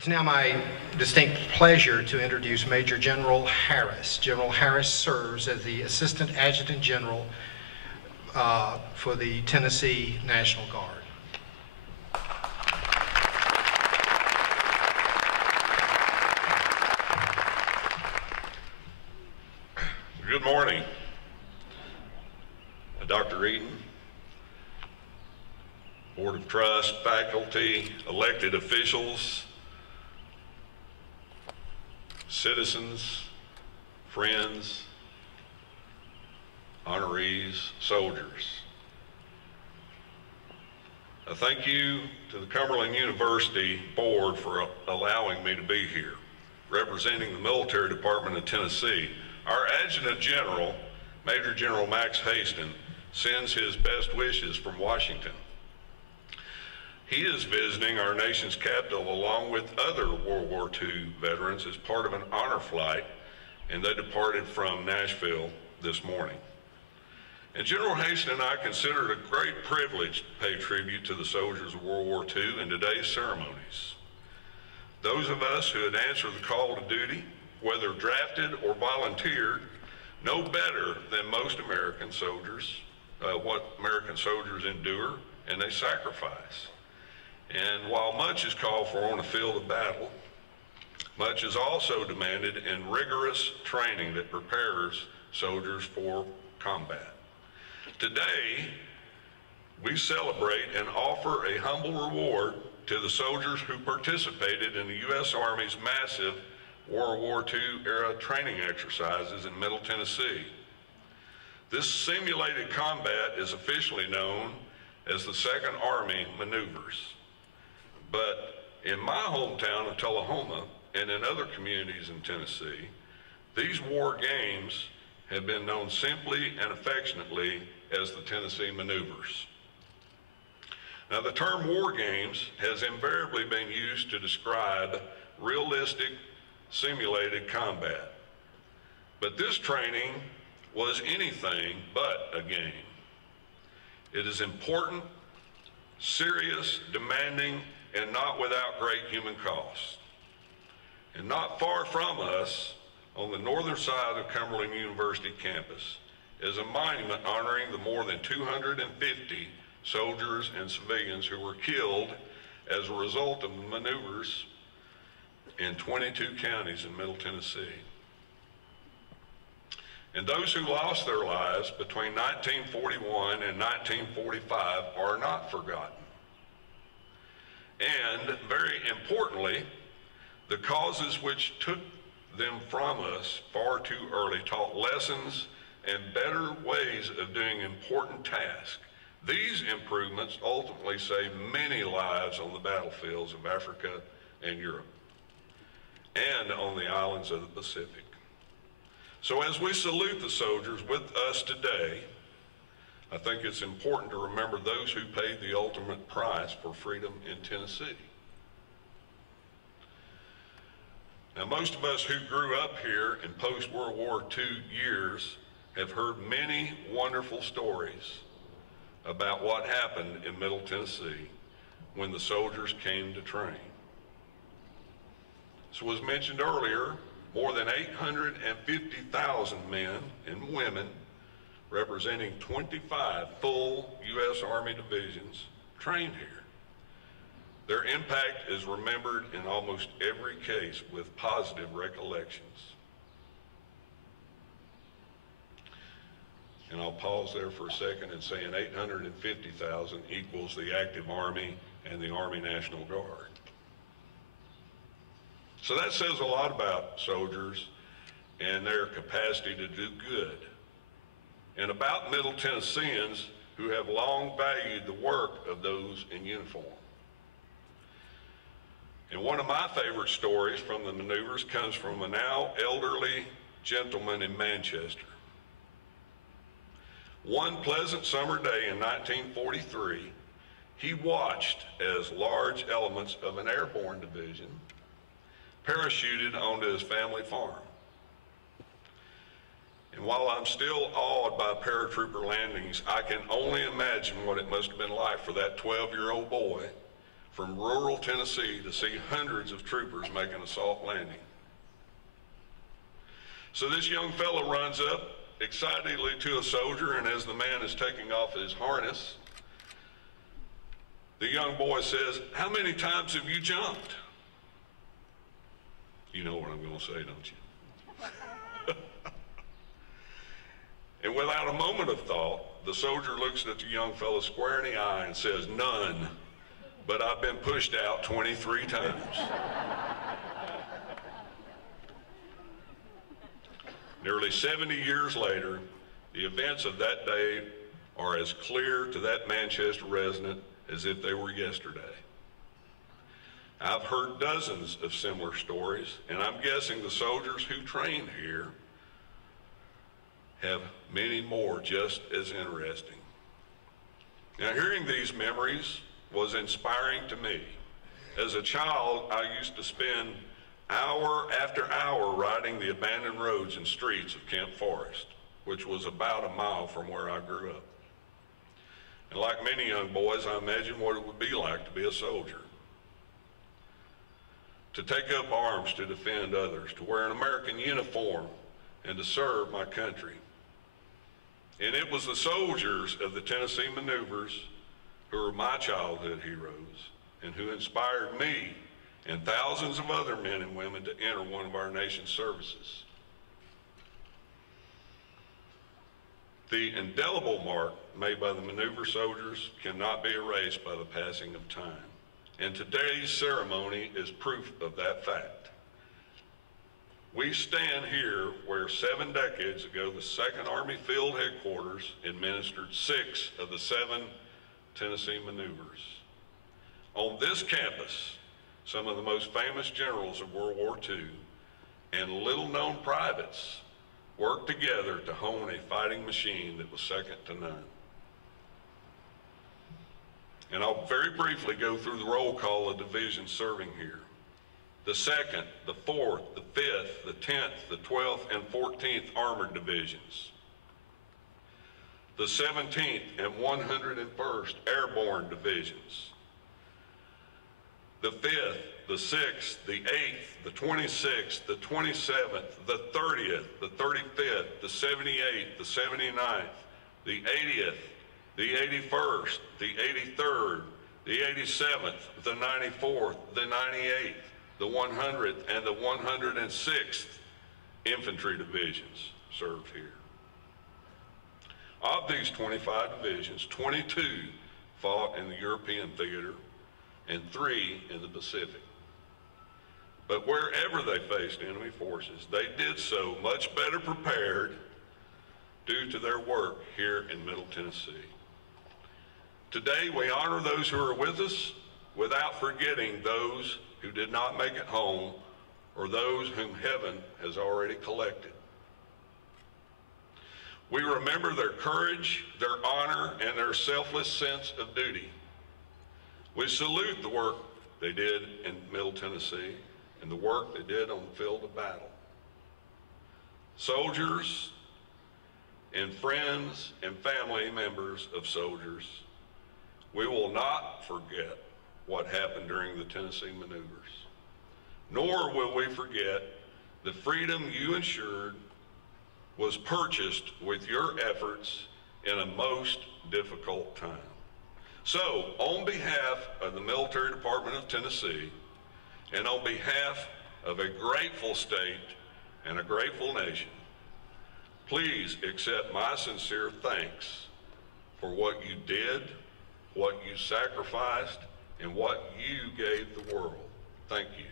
It's now my distinct pleasure to introduce Major General Harris. General Harris serves as the Assistant Adjutant General for the Tennessee National Guard. Good morning, Dr. Eaton, Board of Trust, faculty, elected officials, citizens, friends, honorees, soldiers. I thank you to the Cumberland University Board for allowing me to be here, representing the Military Department of Tennessee. Our Adjutant General, Major General Max Hastings, sends his best wishes from Washington. He is visiting our nation's capital along with other World War II veterans as part of an honor flight, and they departed from Nashville this morning. And General Hastings and I consider it a great privilege to pay tribute to the soldiers of World War II in today's ceremonies. Those of us who had answered the call to duty, whether drafted or volunteered, know better than most American soldiers what American soldiers endure and they sacrifice. And while much is called for on the field of battle, much is also demanded in rigorous training that prepares soldiers for combat. Today, we celebrate and offer a humble reward to the soldiers who participated in the U.S. Army's massive World War II era training exercises in Middle Tennessee. This simulated combat is officially known as the Second Army Maneuvers. But in my hometown of Tullahoma and in other communities in Tennessee, these war games have been known simply and affectionately as the Tennessee Maneuvers. Now, the term war games has invariably been used to describe realistic simulated combat. But this training was anything but a game. It is important, serious, demanding, and not without great human cost. And not far from us, on the northern side of Cumberland University campus, is a monument honoring the more than 250 soldiers and civilians who were killed as a result of the maneuvers in 22 counties in Middle Tennessee. And those who lost their lives between 1941 and 1945 are not forgotten. And very importantly, the causes which took them from us far too early taught lessons and better ways of doing important tasks. These improvements ultimately saved many lives on the battlefields of Africa and Europe, and on the islands of the Pacific. So as we salute the soldiers with us today, I think it's important to remember those who paid the ultimate price for freedom in Tennessee. Now, most of us who grew up here in post-World War II years have heard many wonderful stories about what happened in Middle Tennessee when the soldiers came to train. As was mentioned earlier, more than 850,000 men and women representing 25 full U.S. Army divisions trained here. Their impact is remembered in almost every case with positive recollections. And I'll pause there for a second and say 850,000 equals the active Army and the Army National Guard. So that says a lot about soldiers and their capacity to do good, and about Middle Tennesseans who have long valued the work of those in uniform. And one of my favorite stories from the maneuvers comes from a now elderly gentleman in Manchester. One pleasant summer day in 1943, he watched as large elements of an airborne division parachuted onto his family farm. And while I'm still awed by paratrooper landings, I can only imagine what it must have been like for that 12-year-old boy from rural Tennessee to see hundreds of troopers make an assault landing. So this young fellow runs up excitedly to a soldier, and as the man is taking off his harness, the young boy says, "How many times have you jumped?" You know what I'm going to say, don't you? And without a moment of thought, the soldier looks at the young fellow square in the eye and says, "None, but I've been pushed out 23 times. Nearly 70 years later, the events of that day are as clear to that Manchester resident as if they were yesterday. I've heard dozens of similar stories, and I'm guessing the soldiers who trained here have many more just as interesting. Now, hearing these memories was inspiring to me. As a child, I used to spend hour after hour riding the abandoned roads and streets of Kent Forest, which was about a mile from where I grew up. And like many young boys, I imagined what it would be like to be a soldier. To take up arms to defend others, to wear an American uniform, and to serve my country. And it was the soldiers of the Tennessee maneuvers who were my childhood heroes and who inspired me and thousands of other men and women to enter one of our nation's services. The indelible mark made by the maneuver soldiers cannot be erased by the passing of time. And today's ceremony is proof of that fact. We stand here where 7 decades ago the 2nd Army Field Headquarters administered 6 of the 7 Tennessee maneuvers. On this campus, some of the most famous generals of World War II and little-known privates worked together to hone a fighting machine that was second to none. And I'll very briefly go through the roll call of divisions serving here. The 2nd, the 4th, the 5th, the 10th, the 12th, and 14th Armored Divisions. The 17th and 101st Airborne Divisions. The 5th, the 6th, the 8th, the 26th, the 27th, the 30th, the 35th, the 78th, the 79th, the 80th, the 81st, the 83rd, the 87th, the 94th, the 98th, the 100th, and the 106th Infantry Divisions served here. Of these 25 divisions, 22 fought in the European theater and 3 in the Pacific. But wherever they faced enemy forces, they did so much better prepared due to their work here in Middle Tennessee. Today, we honor those who are with us without forgetting those who did not make it home or those whom heaven has already collected. We remember their courage, their honor, and their selfless sense of duty. We salute the work they did in Middle Tennessee and the work they did on the field of battle. Soldiers and friends and family members of soldiers, we will not forget what happened during the Tennessee maneuvers, nor will we forget the freedom you ensured was purchased with your efforts in a most difficult time. So, on behalf of the Military Department of Tennessee, and on behalf of a grateful state and a grateful nation, please accept my sincere thanks for what you did, what you sacrificed, and what you gave the world. Thank you.